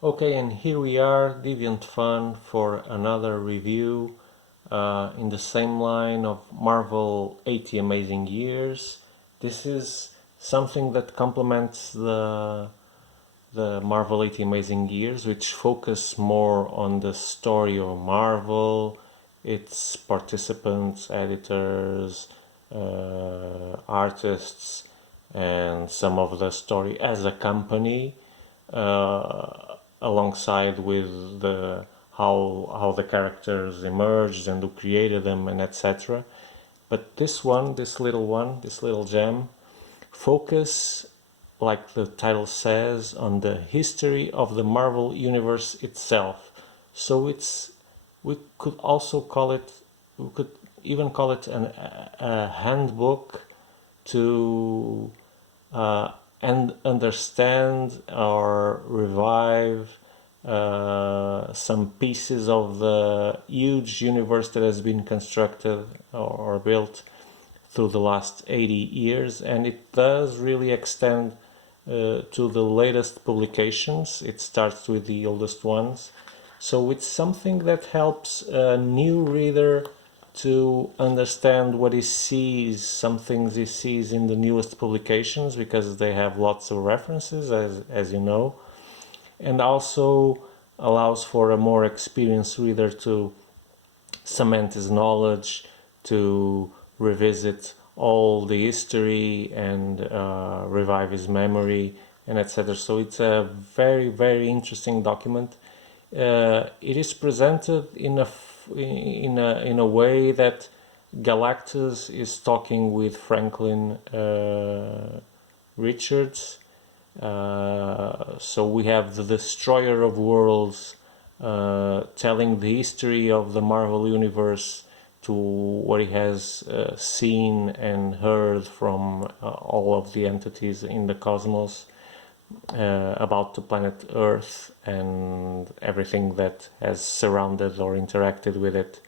Okay, and here we are, Deviant.fun, for another review in the same line of Marvel 80 Amazing Years. This is something that complements the Marvel 80 Amazing Years, which focus more on the story of Marvel, its participants, editors, artists, and some of the story as a company. Alongside with the how the characters emerged and who created them and etc. But this one, this little gem, focus, like the title says, on the history of the Marvel Universe itself. So we could also call it, we could even call it a handbook to and understand or revive some pieces of the huge universe that has been constructed or built through the last 80 years, and it does really extend to the latest publications. It starts with the oldest ones, so it's something that helps a new reader to understand what he sees, some things he sees in the newest publications, because they have lots of references, as you know, and also allows for a more experienced reader to cement his knowledge, to revisit all the history and revive his memory and etc. So it's a very, very interesting document. It is presented in a way that Galactus is talking with Franklin Richards. So we have the Destroyer of Worlds telling the history of the Marvel Universe to what he has seen and heard from all of the entities in the cosmos about the planet Earth and everything that has surrounded or interacted with it.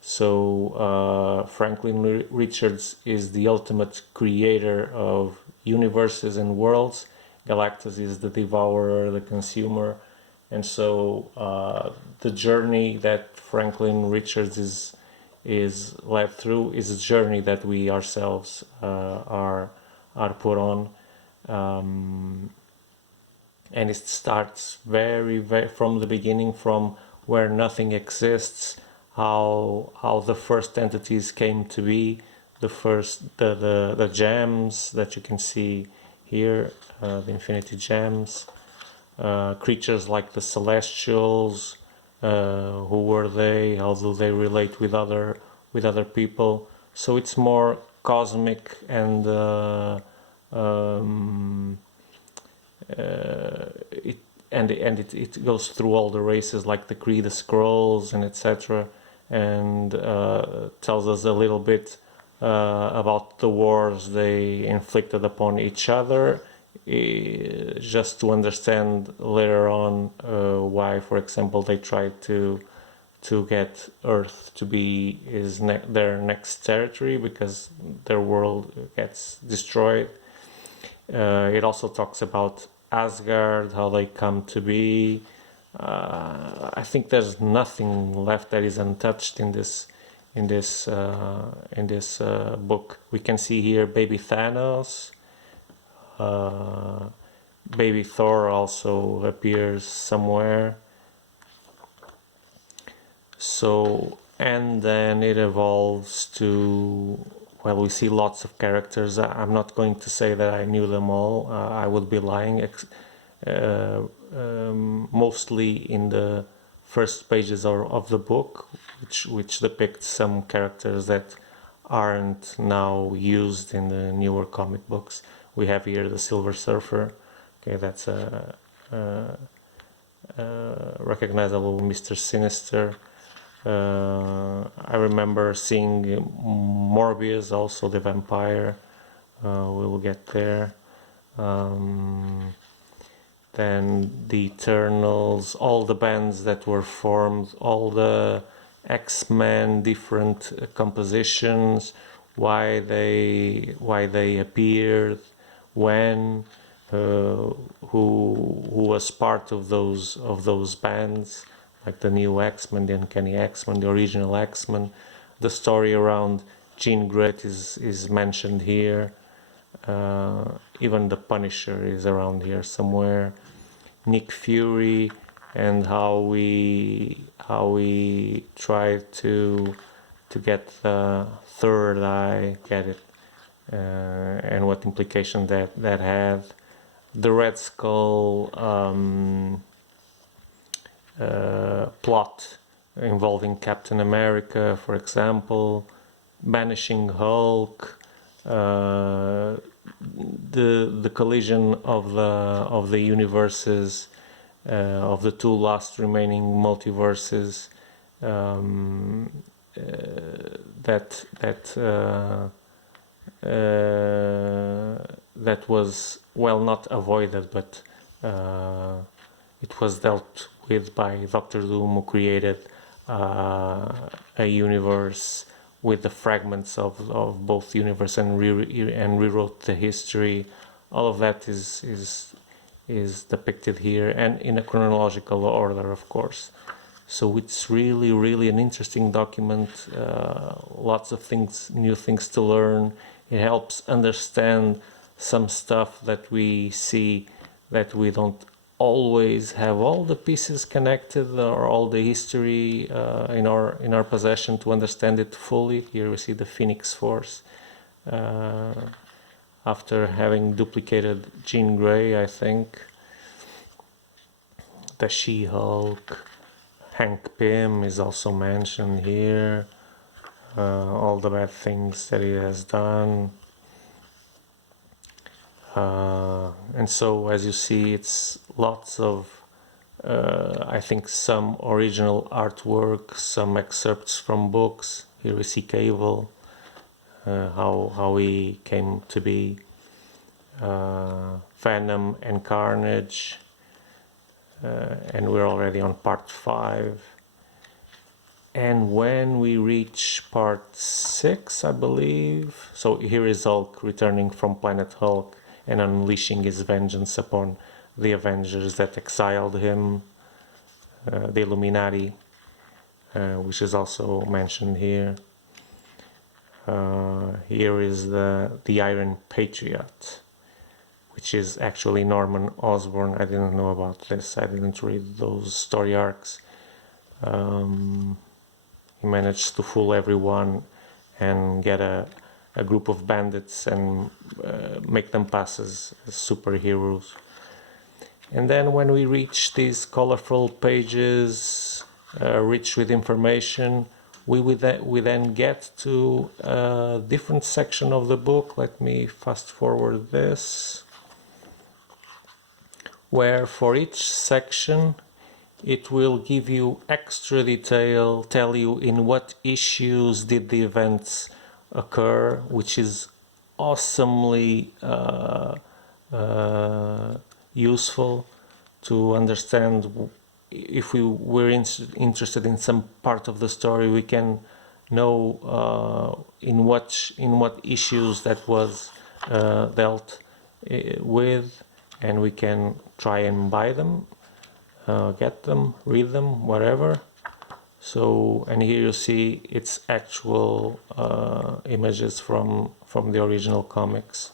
So Franklin Richards is the ultimate creator of universes and worlds. Galactus is the devourer, the consumer. And so the journey that Franklin Richards is led through is a journey that we ourselves are put on. And it starts very, very from the beginning, from where nothing exists, how the first entities came to be, the gems that you can see here, the Infinity Gems, creatures like the Celestials, who were they, how do they relate with other people. So it's more cosmic and it goes through all the races like the Kree, the Skrulls, and etc. And tells us a little bit about the wars they inflicted upon each other, just to understand later on why, for example, they tried to get Earth to be their next territory, because their world gets destroyed. It also talks about Asgard, how they come to be. I think there's nothing left that is untouched in this book. We can see here baby Thanos. Baby Thor also appears somewhere. So, and then it evolves to, well, we see lots of characters. I'm not going to say that I knew them all. I would be lying. Mostly in the first pages of the book, which depict some characters that aren't now used in the newer comic books. We have here the Silver Surfer. Okay, that's a recognizable Mr. Sinister. I remember seeing Morbius, also the vampire. We'll get there. Then the Eternals, all the bands that were formed, all the X-Men, different compositions, why they appeared, when, who who was part of those bands, like the new X-Men, the Uncanny X-Men, the original X-Men. The story around Jean Grey is mentioned here. Even the Punisher is around here somewhere. Nick Fury, and how we try to get the third eye, get it, and what implication that had. The Red Skull plot involving Captain America, for example, Banishing Hulk, the collision of the universes, of the two last remaining multiverses, that was, well, not avoided, but it was dealt with by Doctor Doom, who created a universe with the fragments of both universe and rewrote the history. All of that is depicted here, and in a chronological order, of course. So it's really an interesting document. Lots of things, new things to learn. It helps understand some stuff that we see, that we don't always have all the pieces connected, or all the history in our possession to understand it fully. Here we see the Phoenix Force, after having duplicated Jean Grey, I think. The She-Hulk, Hank Pym is also mentioned here. All the bad things that he has done. And so, as you see, it's lots of, I think, some original artwork, some excerpts from books. Here we see Cable, how he came to be, Venom and Carnage, and we're already on part 5. And when we reach part 6, I believe, so here is Hulk returning from Planet Hulk and unleashing his vengeance upon the Avengers that exiled him, the Illuminati, which is also mentioned here. Here is the Iron Patriot, which is actually Norman Osborn. I didn't know about this. I didn't read those story arcs. He managed to fool everyone and get a group of bandits and make them pass as superheroes. And then when we reach these colorful pages, rich with information, we then get to a different section of the book. Let me fast forward this, where for each section it will give you extra detail, tell you in what issues did the events occur, which is awesomely useful to understand. If we were interested in some part of the story, we can know in what issues that was dealt with, and we can try and buy them, get them, read them, whatever. So, and here you see it's actual images from the original comics.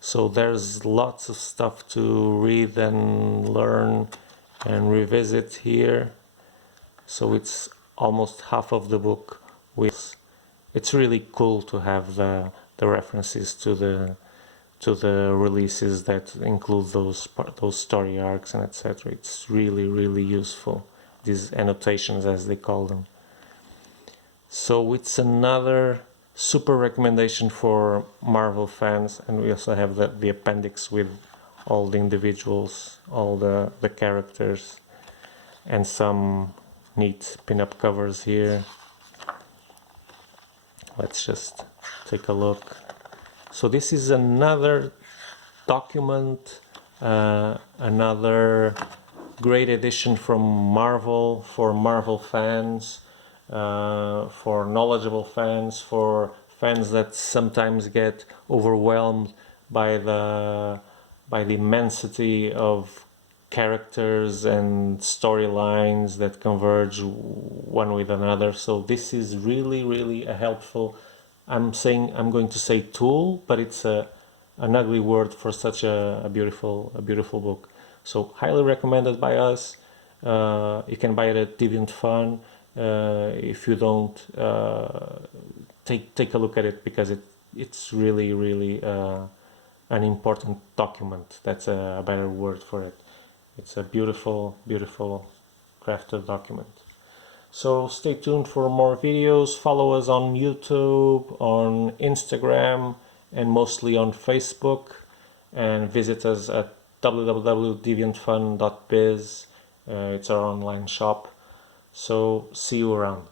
So there's lots of stuff to read and learn and revisit here. So it's almost half of the book. It's really cool to have the references to the releases that include those story arcs and etc. It's really useful, these annotations as they call them. So it's another super recommendation for Marvel fans, and we also have the appendix with all the individuals, all the characters, and some neat pin-up covers here. Let's just take a look. So this is another document, another great edition from Marvel, for Marvel fans, for knowledgeable fans, for fans that sometimes get overwhelmed by the by the immensity of characters and storylines that converge one with another. So this is really a helpful, I'm going to say tool, but it's an ugly word for such a beautiful book. So highly recommended by us. You can buy it at Deviant.fun. If you don't, take a look at it, because it's really an important document. That's a better word for it. It's a beautiful crafted document. So stay tuned for more videos. Follow us on YouTube, on Instagram, and mostly on Facebook. And visit us at www.deviantfun.biz. It's our online shop. So see you around.